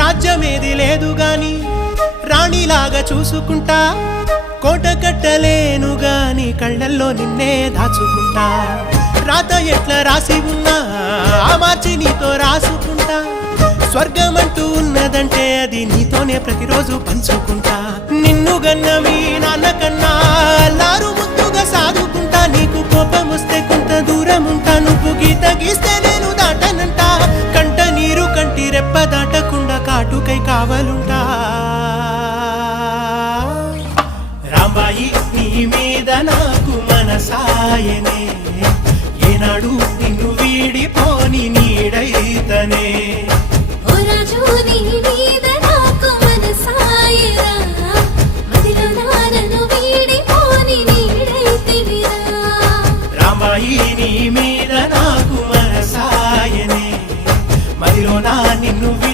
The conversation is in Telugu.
రాజ్యమేది లేదు గాని రాణిలాగా చూసుకుంటా, కోట కట్టలేను గాని కళ్ళల్లో నిన్నే దాచుకుంటా. రాత ఎట్లా రాసి ఉన్నా ఆ మార్చి నీతో రాసుకుంటా. స్వర్గమంటూ ఉన్నదంటే అది నీతోనే ప్రతిరోజు పంచుకుంటా. నిన్ను గన్న మీ నాన్న కన్నా లారు ముద్దుగా సాదుకుంటా. నీకు కోపం వస్తే కొంత దూరం ఉంటా, నువ్వు గీత గీస్తే నేను దాటనంట. కంట నీరు కంటి రెప్ప దాటకుండా కాటుకై కావలుంటా. రాంబాయి నీ మీద నాకు మనసాయనే, ఏనాడు నిన్ను వీడిపోని నీడైతనే.